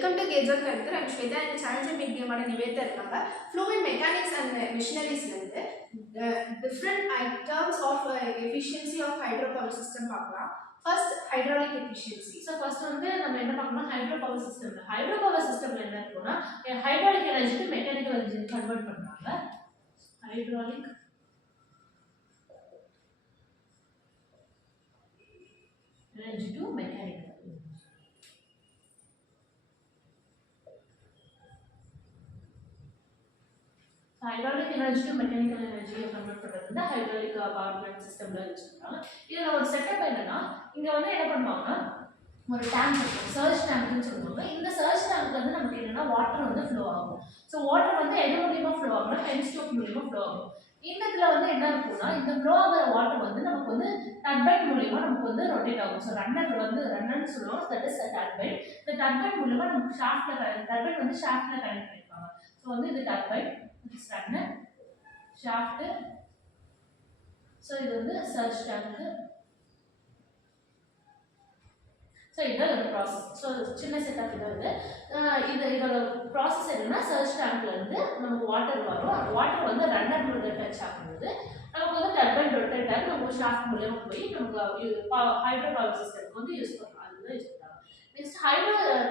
Welcome to Gauge on Curriculum. I'm Shweta and channel medium Nivetha irukanga. Fluid mechanics and machineries வந்து different items of efficiency of hydropower system பார்க்கலாம். First hydraulic efficiency. So first வந்து நம்ம என்ன பார்க்கணும் hydropower system. Hydropower systemல என்ன இருக்கும்னா hydraulic energy to mechanical energy convert பண்றாங்க. Hydraulic energy to mechanical. Hydraulic energy to mechanical energy convert பண்றது இந்த hydraulic power plant systemல வச்சிருக்காங்க. இதுல ஒரு செட்டப் என்னன்னா இங்க வந்து என்ன பண்ணுவாங்கன்னா ஒரு டேங்க் இருக்கும் சர்ஜ் டேங்க்னு சொல்லுவாங்க. இந்த சர்ஜ் டேங்க்ல வந்து நமக்கு என்னன்னா வாட்டர் வந்து ஃப்ளோ ஆகும். சோ வாட்டர் வந்து எது மூலமா ஃப்ளோ ஆகும்னா பென் ஸ்டோக் மூலமா ஃப்ளோ ஆகும். இந்த இடத்துல வந்து என்ன இருக்கும்னா இந்த ஃப்ளோ ஆகிற வாட்டர் வந்து நமக்கு வந்து டர்பைன் மூலமா நமக்கு வந்து ரொட்டேட் ஆகும். சோ ரன்னர்னு சொல்லுவாங்க. That is turbine. இந்த டர்பைன் மூலமா நமக்கு டர்பைன் வந்து ஷாஃப்ட்ல கனெக்ட் பண்ணிருப்பாங்க. சோ வந்து இது டர்பைன் runner shaft. So இது வந்து surge tank. So இதோட process. So சின்ன செட்டப் இதோட process என்னன்னா surge tankல இருந்து நமக்கு வாட்டர் வரும். வாட்டர் வந்து ரன்னர் மூலமா டச் ஆகும்போது நமக்கு வந்து டர்பைன் ரொட்டேட் ஆகி நம்ம ஷாஃப்ட் மூலமா போய் நமக்கு ஹைட்ரோ பவர் சிஸ்டம்க்கு வந்து யூஸ் பண்ணலாம். அதுதான் யூஸ் பண்ணலாம். நெக்ஸ்ட்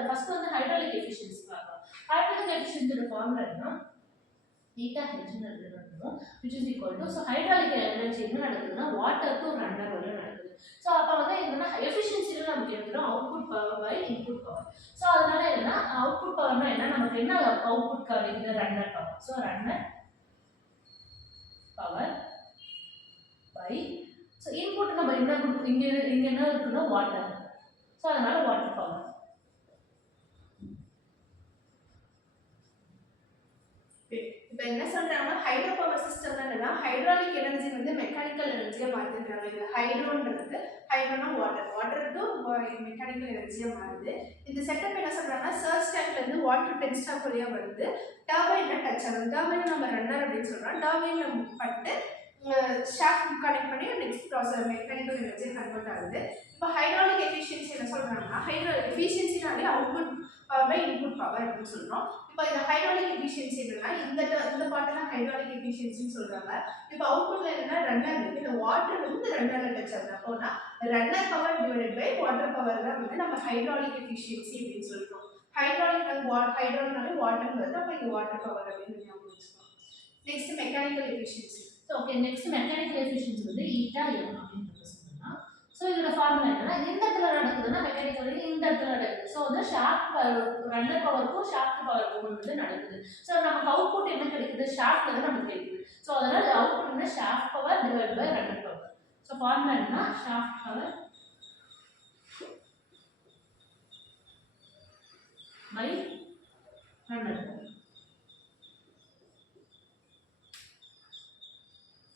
ஃபர்ஸ்ட் வந்து ஹைட்ராலிக் எஃபிஷியன்சி பார்க்கலாம். ஹைட்ராலிக் எஃபிஷியன்சியோட ஃபார்முலா என்ன theta h நடக்குதுன்னு which is equal to so hydraulic energy என்ன நடக்குதுன்னா water to runner வரை நடக்குது. சோ அப்ப வந்து என்னன்னா எஃபிஷியன்சில நமக்கு எடுத்துறோம் output power by input power. So அதனால என்ன அவுட்புட் பவர்னா என்ன நமக்கு என்ன அவுட்புட் கிடைக்குது runner power. So runner power by so input நம்ம என்ன இங்க என்ன இருக்குன்னா வாட்டர். சோ அதனால வாட்டர் பவர். இப்போ என்ன சொல்றாங்கன்னா ஹைட்ரோ பவர் சிஸ்டம்ல என்னன்னா ஹைட்ராலிக் எனர்ஜி வந்து மெக்கானிக்கல் எனர்ஜியா மாத்திட்டாங்க. இது ஹைட்ரோன்றது ஹைட்ரோனா வாட்டர் டு மெக்கானிக்கல் எனர்ஜியா மாறுது. இந்த செட்டப் என்ன சொல்றாங்கன்னா சர்ஜ் டேங்க்ல இருந்து வாட்டர் பென் ஸ்டாக் வழியா வருது. டர்பைன்ல டச் ஆகுது. டர்பைன் நம்ம ரன்னர் அப்படின்னு சொல்றோம். டர்பைன்ல பட்டு ஷாஃப்ட் கனெக்ட் பண்ணி next process mechanical energy convert ஆகுது. இப்போ ஹைட்ராலிக் எஃபிஷியன்சி என்ன சொல்றாங்கன்னா ஹைட்ராலிக் எஃபிஷியன்சினாலே output power by input power அப்படின்னு சொல்றோம். இப்போ இந்த ஹைட்ராலிக் எஃபிஷியன்சி என்னன்னா இந்த பார்ட் தான் ஹைட்ராலிக் எஃபிஷியன்சின்னு சொல்றாங்க. இப்போ அவுட்புட்ல என்னன்னா ரன்னர் இருக்கு. இந்த வாட்டர் வந்து ரன்னர்ல டச் ஆகுது. அப்போனா runner power divided by water power தான் வந்து நம்ம ஹைட்ராலிக் எஃபிஷியன்சி அப்படின்னு சொல்றோம். ஹைட்ராலிக்னாலே வாட்டர் வருது. அப்போ இது வாட்டர் பவர் அப்படின்னு ஞாபகம் வச்சுக்கோங்க. Next mechanical efficiency. So okay next mechanical efficiency வந்து ஈட்டா எம் அப்படின்னு சொன்னா ஸோ இதோட ஃபார்முலா என்னன்னா எந்த இடத்துல நடக்குதுன்னா மெக்கானிக்கல் இந்த இடத்துல நடக்குது. ஸோ வந்து ஷாஃப்ட் ரன்னர் பவருக்கும் ஷாஃப்ட் பவருக்கும் வந்து நடக்குது. ஸோ நமக்கு அவுட்புட் என்ன கிடைக்குது ஷாஃப்ட்ல தான் நமக்கு கிடைக்குது. ஸோ அதனால அவுட்புட் என்ன shaft power divide by runner power. So formula என்ன shaft power by runner power.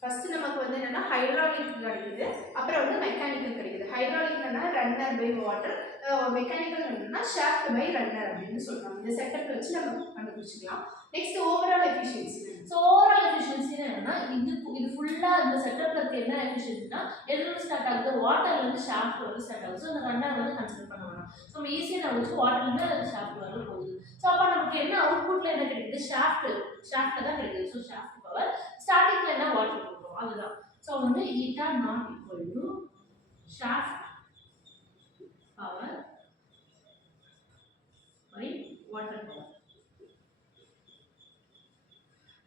First நமக்கு வந்து என்னன்னா ஹைட்ராலிக் கிடைக்குது. அப்புறம் வந்து மெக்கானிக்கல் கிடைக்குது. ஹைட்ராலிக்னா ரன்னர் பை வாட்டர், மெக்கானிக்கல்னா ஷாஃப்ட் பை ரன்னர் அப்படின்னு சொல்றாங்க. இந்த செட்டப் வச்சு நம்ம கண்டுபிடிச்சிக்கலாம். Next overall efficiency. So overall efficiency என்னன்னா இது ஃபுல்லா இந்த செட்டப்ல இருக்க என்ன எஃபிஷியன்சினா எதுல ஸ்டார்ட் ஆகுது வாட்டர்ல இருந்து ஷாஃப்ட் வந்து ஸ்டார்ட் ஆகுது. ஸோ இந்த ரன்னர் வந்து கன்சிடர் பண்ண வேணாம். ஸோ நம்ம ஈஸியாக நம்ம வச்சு வாட்டர்ல இருந்து ஷாஃப்ட் வர போகுது. ஸோ அப்போ நமக்கு என்ன அவுட்புட்ல என்ன கிடைக்குது ஷாஃப்ட் தான் கிடைக்குது. ஸோ ஷாஃப்ட் பவர் ஸ்டார்டிங்ல என்ன வாட்டர் கொடுக்கும் அதுதான். ஸோ வந்து eta naught equal to shaft power by water power.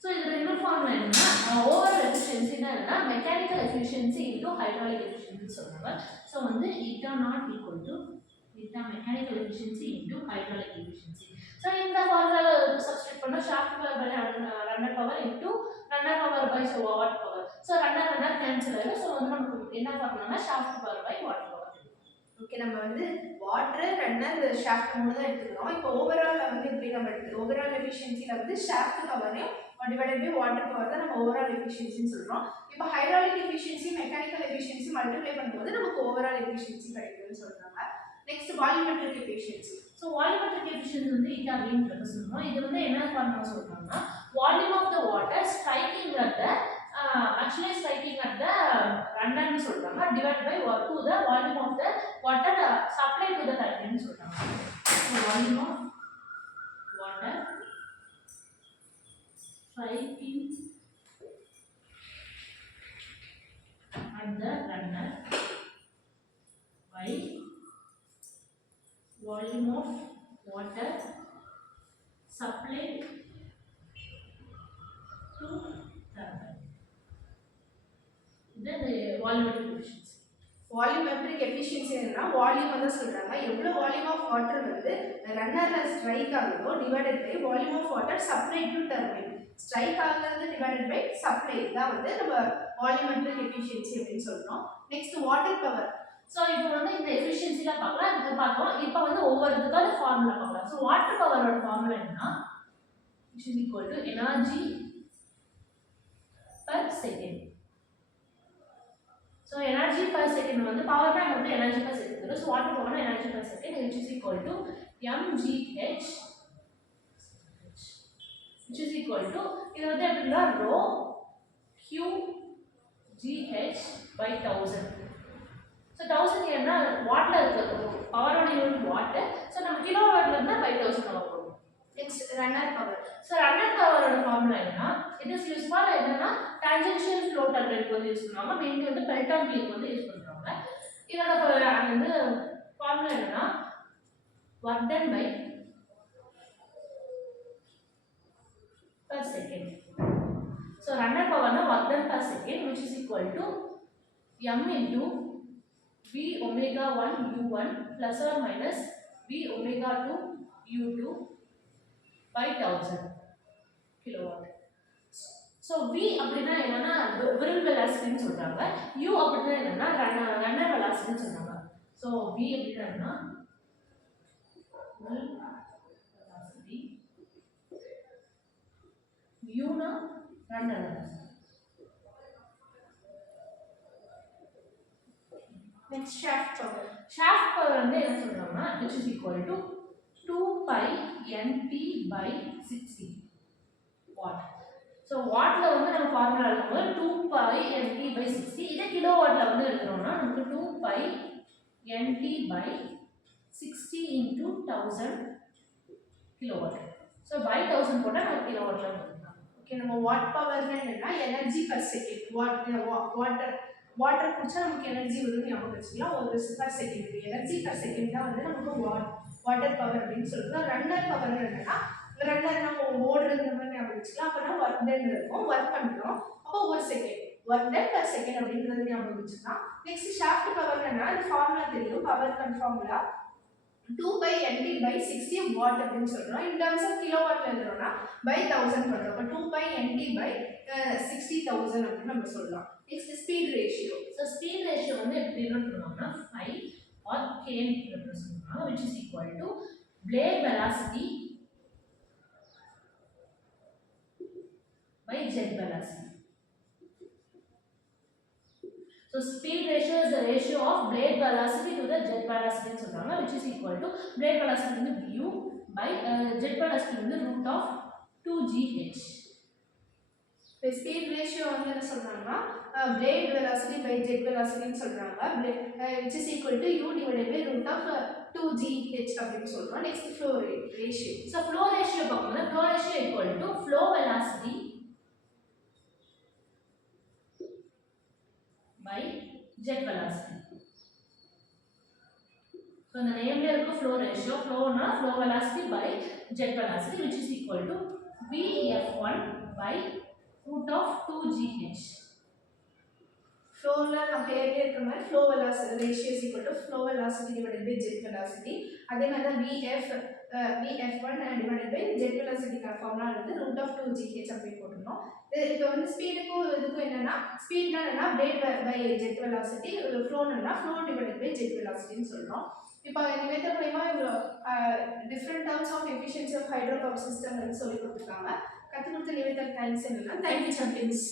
So இதில் இன்னொரு ஃபார்முலா என்னன்னா ஓவர் எஃபிஷியன்சினா என்னன்னா mechanical efficiency into hydraulic efficiency சொல்றாங்க. ஸோ வந்து eta naught equal to eta mechanical efficiency into hydraulic efficiency. So இந்த ஃபார்முலாவை சப்ஸ்டிட் பண்ணா shaft power by runner power into runner power by water power. So runner cancel ஆயிடும். So வந்து நமக்கு என்ன ஃபார்முலானா shaft power by water power. Okay நம்ம வந்து வாட்டர் ரன்னர் ஷாஃப்ட் மூணு தான் எடுத்துக்கிறோம். இப்போ ஓவரால் வந்து இப்படி நம்ம எடுத்துக்கிறோம். ஓவரால் எஃபிஷியன்சியில் வந்து ஷாஃப்ட் பவரையும் டிவைடட் பை வாட்டர் பவர் தான் நம்ம ஓவரால் எஃபிஷியன்சின்னு சொல்கிறோம். இப்போ hydraulic efficiency mechanical efficiency multiply பண்ணும்போது நமக்கு ஓவரால் எஃபிஷியன்சி கிடைக்குதுன்னு சொல்கிறாங்க. Next volumetric efficiency. So volumetric efficiency வந்து இது அப்படின்னு சொல்லுவோம். இது வந்து என்ன ஃபார்முலா சொல்கிறாங்கன்னா volume of the water striking at the actually striking at the runner னு சொல்றாங்க divided by to the volume of the water supplied to the turbine னு சொல்றாங்க. So volume of water supplied to turbine. Then the volumetric efficiency. Volumetric efficiency என்னன்னா volume வந்து சொல்றாங்க எவ்வளோ volume of water வந்து ரன்னர்ல ஸ்ட்ரைக் ஆகுதோ divided by volume of water supply to turbine. Strike ஆகுறது டிவைடட் பை சப்ளை தான் வந்து நம்ம வால்யூமெட்ரிக் எஃபிஷியன்சி அப்படின்னு சொல்றோம். Next water power. ஸோ இப்போ வந்து இந்த எஃபிஷியன்சிலாம் பார்க்கலாம், இப்போ பார்த்தோம். இப்போ வந்து ஒவ்வொருத்துக்கான ஃபார்முலா பார்க்கலாம். ஸோ வாட்டர் பவரோட ஃபார்முலா என்னன்னா which is equal to energy per second. So energy per second வந்து பவர் தான் வந்து எனர்ஜி per second வரும். So water power energy per second which is equal to mgh which is equal to இது வந்து எப்படின்னா rho q gh by 1000. So 1000 ஏன்னா வாட்ல இருக்கு, பவரோட யூனிட் வாட். ஸோ நம்ம கிலோ வாட்ல இருந்தா 5000 நம்ம போடுவோம். Next runner power. So runner பவரோட ஃபார்முலா என்னன்னா இட் இஸ் யூஸ் ஃபார் என்னன்னா டான்ஜென்ஷியல் ஃப்ளோ டர்பைனுக்கு வந்து யூஸ் பண்ணுவாங்க, மெயின்லி வந்து பெல்டான் வீலுக்கு வந்து யூஸ் பண்ணுறாங்க. இதோட வந்து ஃபார்முலா என்னன்னா work done by per second. So runner power na work done per second which is equal to m into v omega 1 u1 plus or minus v omega 2 u2 by 1000 kilowatt. So v அப்படினா என்னன்னா whirl velocity ன்னு சொல்றாங்க, u அப்படினா என்னன்னா runner velocity ன்னு சொல்றாங்க. So v அப்படினா என்ன whirl velocity, u na runner velocity. Next shaft power. Shaft power வந்து என்ன சொல்றாங்கன்னா which is equal to 2 pi nt by 60 watt. So wattல வந்து நம்ம ஃபார்முலா எழுதும்போது 2 pi nt by 60, இதே கிலோவாட்ல வந்து எழுதுறோம்னா நமக்கு 2 pi nt by 60 into 1000 kilowatt. So by 1000 போட்டா நமக்கு கிலோவாட்ல வந்துரும். ஓகே, நம்ம வாட் பவர்னா என்னன்னா எனர்ஜி பர் செகண்ட். வாட்டர் குடிச்சா நமக்கு எனர்ஜி வரும்னு ஞாபகம் வச்சுக்கலாம். ஒரு per second energy per second தான் வந்து நமக்கு வாட்டர் பவர் அப்படின்னு சொல்றோம். ரன்னர் பவர் என்னன்னா ரன்னர் நம்ம ஓடுறது மாதிரி ஞாபகம் வச்சுக்கலாம். அப்போனா ஒர்க் டன் இருக்கும், ஒர்க் பண்ணுறோம், அப்போ ஒரு second work done per second அப்படின்றது ஞாபகம் வச்சுக்கலாம். நெக்ஸ்ட் ஷாஃப்ட் பவர் என்னன்னா அந்த ஃபார்முலா தெரியும், power formula 2 by nt by 60 watt அப்படின்னு சொல்றோம். in terms of kilowatt எழுதுறோம்னா by 1000 பண்றோம். அப்ப 2 by nt by 60000 அப்படி நம்ம சொல்லலாம். next speed ratio. So speed ratio வந்து எப்படி எழுதுறோம்னா 5 or k ன்னு ரெப்ரசன்ட் பண்ணுவாங்க which is equal to blade velocity by jet velocity. So speed ratio is the ratio of blade velocity to the jet velocity ன்னு சொல்றாங்க which is equal to blade velocity வந்து u by jet velocity வந்து root of 2gh. இப்போ speed ratio வந்து என்ன சொல்றாங்கன்னா blade velocity by jet velocity ன்னு சொல்றாங்க which is equal to u divided by root of 2gh அப்படின்னு சொல்றோம். next flow ratio. So flow ratio பார்க்கும்போது flow ratio equal to flow velocity by jet velocity. So the name la irukku flow ratio, flow na flow velocity by jet velocity which is equal to vf1 by root of 2gh. ஃப்ளோல நம்ம ஏற்கனவே இருக்கிற மாதிரி flow velocity ratio is equal to flow velocity divided by jet velocity. அதே மாதிரி தான் vf1 divided by jet velocity formula வந்து root of 2gh அப்படின்னு போட்டுருந்தோம். இப்போ வந்து ஸ்பீடுக்கும் இதுக்கும் என்னன்னா ஸ்பீட்னா என்னன்னா blade பை ஜெட் வெலாசிட்டி, ஃப்ளோனா ஃப்ளோ டிவைடட் பை ஜெட் வெலாசிட்டின்னு சொல்றோம். இப்போ நினைத்த மூலமா different terms of efficiency of hydro power system சொல்லி கொடுத்துருக்காங்க. கற்றுக் கொடுத்த நிவேதா தேங்க்ஸ் என்னன்னா தேங்க்யூ சாம்பியன்ஸ்.